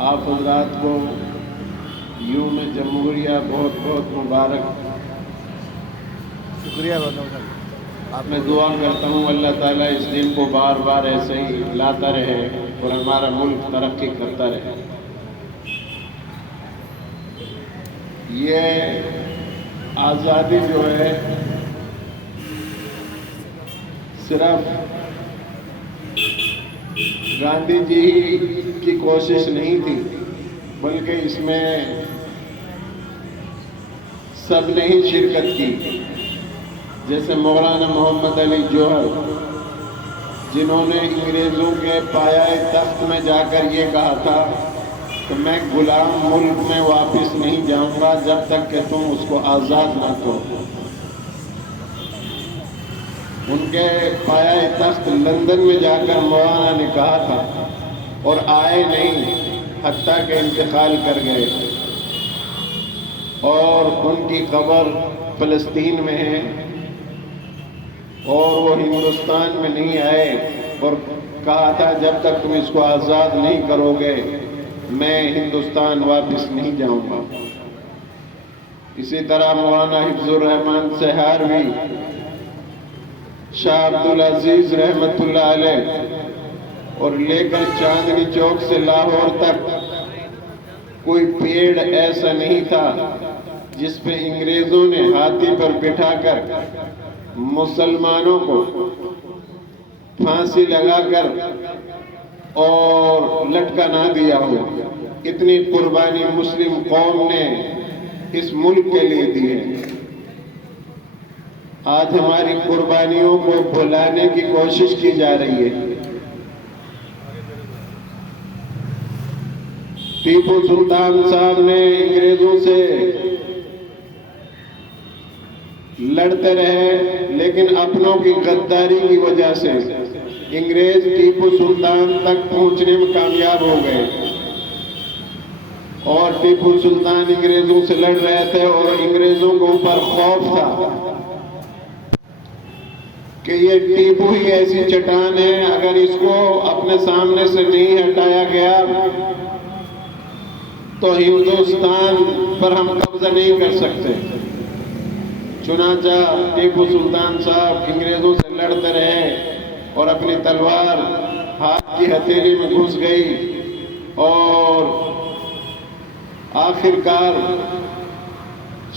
آپ حضرات کو یوم جمہوریہ بہت بہت مبارک۔ شکریہ بہت میں دعا کرتا ہوں اللہ تعالیٰ اس دن کو بار بار ایسے ہی لاتا رہے اور ہمارا ملک ترقی کرتا رہے۔ یہ آزادی جو ہے صرف گاندھی جی کی کوشش نہیں تھی، بلکہ اس میں سب نے ہی شرکت کی، جیسے مولانا محمد علی جوہر، جنہوں نے انگریزوں کے پایۂ تخت میں جا کر یہ کہا تھا کہ میں غلام ملک میں واپس نہیں جاؤں گا جب تک کہ تم اس کو آزاد نہ کرو۔ ان کے پایۂ تخت لندن میں جا کر مولانا نے کہا تھا اور آئے نہیں حتیٰ کہ انتقال کر گئے، اور ان کی قبر فلسطین میں ہے، اور وہ ہندوستان میں نہیں آئے اور کہا تھا جب تک تم اس کو آزاد نہیں کرو گے میں ہندوستان واپس نہیں جاؤں گا۔ اسی طرح مولانا حفظ الرحمان سہاروی، شاہ عبدالعزیز رحمت اللہ علیہ، اور لے کر چاندنی چوک سے لاہور تک کوئی پیڑ ایسا نہیں تھا جس پہ انگریزوں نے ہاتھی پر بٹھا کر مسلمانوں کو پھانسی لگا کر اور لٹکا نہ دیا ہو۔ اتنی قربانی مسلم قوم نے اس ملک کے لیے دی ہے۔ آج ہماری قربانیوں کو بھلانے کی کوشش کی جا رہی ہے۔ ٹیپو سلطان صاحب نے انگریزوں سے لڑتے رہے، لیکن اپنوں کی غداری کی وجہ سے انگریز ٹیپو سلطان تک پہنچنے میں کامیاب ہو گئے، اور ٹیپو سلطان انگریزوں سے لڑ رہے تھے اور انگریزوں کو اوپر خوف تھا کہ یہ ٹیپو ہی ایسی چٹان ہے، اگر اس کو اپنے سامنے سے نہیں ہٹایا گیا تو ہندوستان پر ہم قبضہ نہیں کر سکتے۔ چنانچہ ٹیپو سلطان صاحب انگریزوں سے لڑتے رہے اور اپنی تلوار ہاتھ کی ہتھیلی میں گھس گئی، اور آخر کار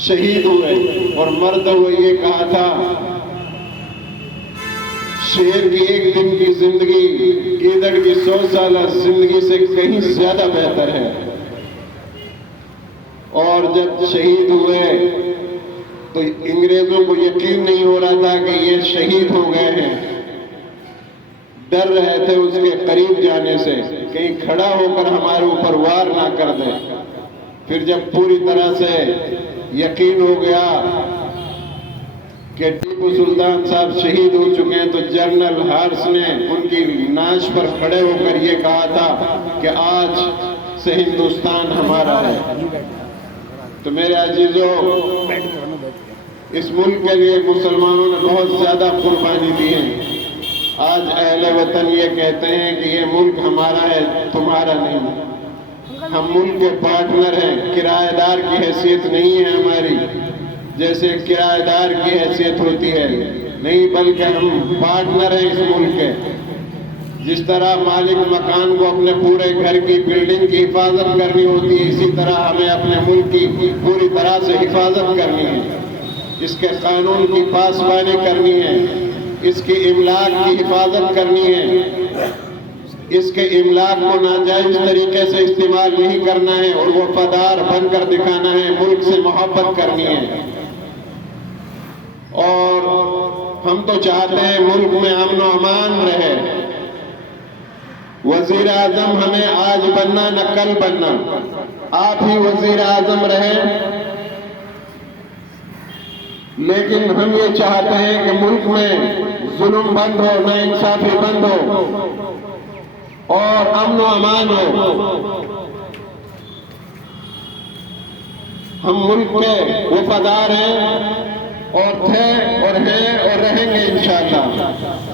شہید ہوئے، اور مرتے ہوئے یہ کہا تھا شیر کی ایک دن کی زندگی گیدڑ کی 100 سالہ زندگی سے کہیں زیادہ بہتر ہے۔ اور جب شہید ہوئے تو انگریزوں کو یقین نہیں ہو رہا تھا کہ یہ شہید ہو گئے ہیں، ڈر رہے تھے اس کے قریب جانے سے، کہیں کھڑا ہو کر ہمارے اوپر وار نہ کر دے۔ پھر جب پوری طرح سے یقین ہو گیا کہ ٹیپو سلطان صاحب شہید ہو چکے ہیں، تو جنرل ہارس نے ان کی ناش پر کھڑے ہو کر یہ کہا تھا کہ آج سے ہندوستان ہمارا ہے۔ تو میرے عزیزوں، اس ملک کے لیے مسلمانوں نے بہت زیادہ قربانی دی ہے۔ آج اہل وطن یہ کہتے ہیں کہ یہ ملک ہمارا ہے، تمہارا نہیں۔ ہم ملک کے پارٹنر ہیں، کرایہ دار کی حیثیت نہیں ہے ہماری، جیسے کرایہ دار کی حیثیت ہوتی ہے، نہیں، بلکہ ہم پارٹنر ہیں اس ملک کے۔ جس طرح مالک مکان کو اپنے پورے گھر کی بلڈنگ کی حفاظت کرنی ہوتی ہے، اسی طرح ہمیں اپنے ملک کی پوری طرح سے حفاظت کرنی ہے، اس کے قانون کی پاسبانی کرنی ہے، اس کی املاک کی حفاظت کرنی ہے، اس کے املاک کو ناجائز طریقے سے استعمال نہیں کرنا ہے اور وفادار بن کر دکھانا ہے، ملک سے محبت کرنی ہے۔ اور ہم تو چاہتے ہیں ملک میں امن و امان رہے۔ وزیر اعظم ہمیں آج بننا نہ کل بننا، آپ ہی وزیر اعظم رہیں، لیکن ہم یہ چاہتے ہیں کہ ملک میں ظلم بند ہو، ناانصافی بند ہو اور امن و امان ہو۔ ہم ملک کے وفادار ہیں اور تھے اور ہیں اور رہیں گے انشاءاللہ،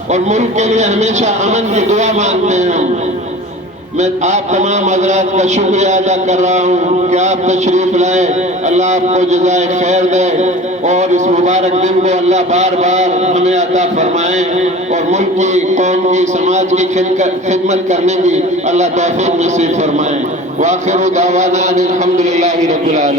اور ملک کے لیے ہمیشہ امن کی دعا مانگتے ہیں ہم۔ میں آپ تمام حضرات کا شکریہ ادا کر رہا ہوں کہ آپ تشریف لائے. اللہ آپ کو جزائے خیر دے اور اس مبارک دن کو اللہ بار بار ہمیں عطا فرمائے اور ملک کی، قوم کی، سماج کی خدمت کرنے کی اللہ توفیق نصیب فرمائے. وآخر دعوانا الحمدللہ رب العالمین.